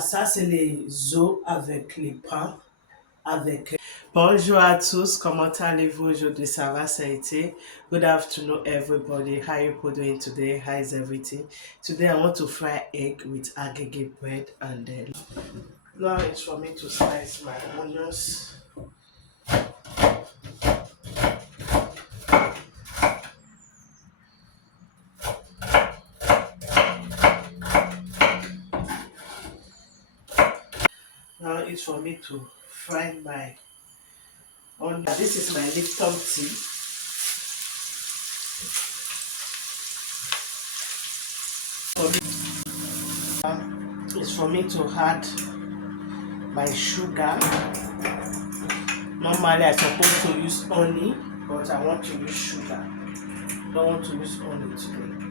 Ça, c'est les os avec les pains. Bonjour à tous, comment allez-vous aujourd'hui? Ça va, ça a été? Good afternoon, everybody. How are you doing today? How is everything? Today, I want to fry egg with agege bread, and then now it's for me to slice my onions. Now it's for me to fry my onion. This is my Lipton tea. It's for me to add my sugar. Normally I'm supposed to use honey, but I want to use sugar. Don't want to use honey today.